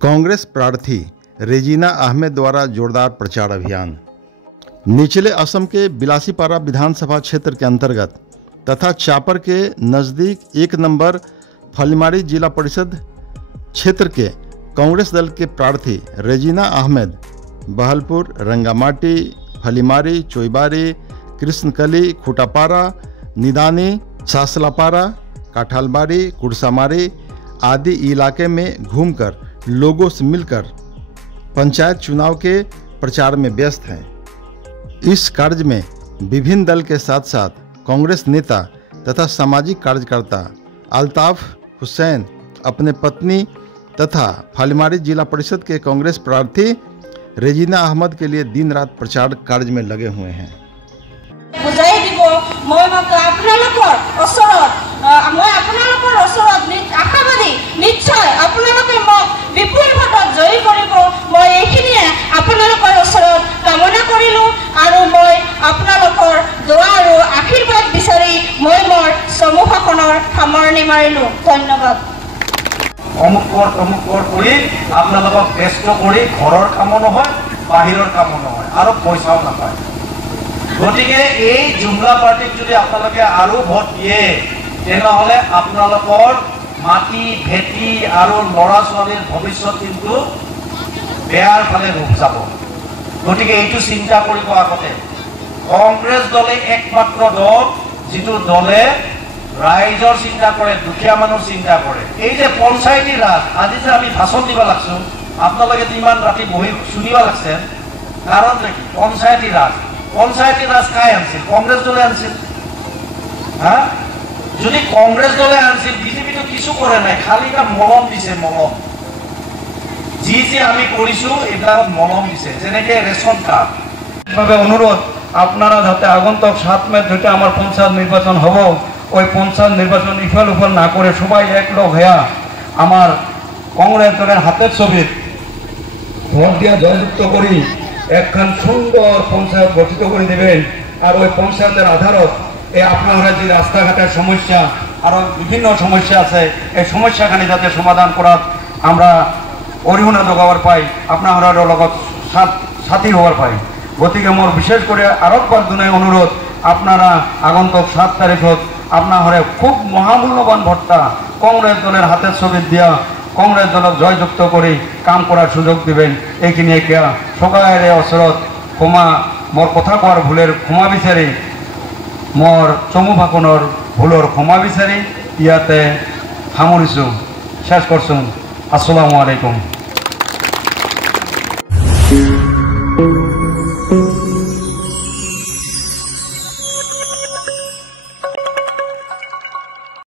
कांग्रेस प्रार्थी रेजीना अहमद द्वारा जोरदार प्रचार अभियान। निचले असम के बिलासीपारा विधानसभा क्षेत्र के अंतर्गत तथा चापर के नज़दीक 1 नंबर फलीमारी जिला परिषद क्षेत्र के कांग्रेस दल के प्रार्थी रेजीना अहमद बहलपुर, रंगामाटी, फलीमारी, चोईबारी, कृष्णकली, खुटापारा, निदानी, सासलापारा, काठालबाड़ी, कुड़सामारी आदि इलाके में घूमकर लोगों से मिलकर पंचायत चुनाव के प्रचार में व्यस्त हैं। इस कार्य में विभिन्न दल के साथ साथ कांग्रेस नेता तथा सामाजिक कार्यकर्ता अल्ताफ हुसैन अपने पत्नी तथा फलीमारी जिला परिषद के कांग्रेस प्रार्थी रेजीना अहमद के लिए दिन रात प्रचार कार्य में लगे हुए हैं। आशाबादी निश्चय विपुल भोटत जयी करिब मैं एखिनिए आपनालोকৰ ওচৰত কামনা কৰিলো আৰু মই आपनालोকৰ দোৱা আৰু আশীৰ্বাদ বিচাৰি মই মোৰ সমূহখনৰ সামৰণি মাৰিলো। ধন্যবাদ। অমুকৰ কৰি আপোনালোকক ব্যস্ত কৰি ঘৰৰ কামো নহয়, বাহিৰৰ কামো নহয় আৰু পইচাও নাপায়। গতিকে এই জুমলা পাৰ্টিক যদি আপোনালোকে আৰু ভোট দিয়ে তেনেহ'লে আপোনালোকৰ মাটি ভেটি আৰু ল'ৰা ছোৱালীৰ ভৱিষ্যত কিন্তু বেয়াৰ ফালে ৰূপ যাব। গতিকে এইটো চিন্তা কৰিব। আগতে কংগ্ৰেছ দলে একমাত্ৰ দল যিটো দলে ৰাইজৰ চিন্তা কৰে, দুখীয়া মানুহৰ চিন্তা কৰে। এই যে পঞ্চায়তী ৰাজ, আজি যে আমি ভাষণ দিব লাগছো, আপোনালোকে ইমান ৰাতি বহি শুনিব লাগছে, কাৰণ কি পঞ্চায়তী ৰাজ কাই আনছিল? কংগ্ৰেছ দলে আনছিল। হা, যদি কংগ্রেস দলে আনছিল, বিজেপি তো কিছু করে নাই, খালি এটা মলম দিছে। মলম যি আমি কৰিছো এটা মলম দিছে, যেনেকে রেশন কার্ড। অনুরোধ আপনারা যাতে আগন্তক 7 মে যেটা আমার পঞ্চায়েত নির্বাচন হব, ওই পঞ্চায়েত নির্বাচন ইফাল উফাল না করে সবাই এক লোক হয়ে আমার কংগ্রেস দলের হাতের ছবিত ভোট দিয়া জয়যুক্ত করি একখান সুন্দর পঞ্চায়েত গঠিত করে দেবেন। আর ওই পঞ্চায়েতের আধারত এই আপনারা যে রাস্তাঘাটের সমস্যা আরো বিভিন্ন সমস্যা আছে, এই সমস্যাখানি যাতে সমাধান করার আমরা অরিহণা যোগাবার পাই, আপনারা লগত সাথী হওয়ার পাই। গতিকে মোর বিশেষ করে আরেকবার দুনাই অনুরোধ, আপনারা আগন্তক 7 তারিখত আপনারা খুব মহামূল্যবান ভোটটা কংগ্রেস দলের হাতের ছবি দিয়া কংগ্রেস দলক জয়যুক্ত করে কাম করার সুযোগ দিবেন। এইখিনি এতিয়া সকালের ওচৰত ক্ষমা, মোৰ কথা কোৱাৰ ভুলেৰ ক্ষমা বিচাৰি, মোৰ চমু ভাষণৰ ভুলৰ ক্ষমা বিচাৰি ইয়াতে সামৰিছোঁ, শেষ কৰছোঁ। আসসালামু আলাইকুম।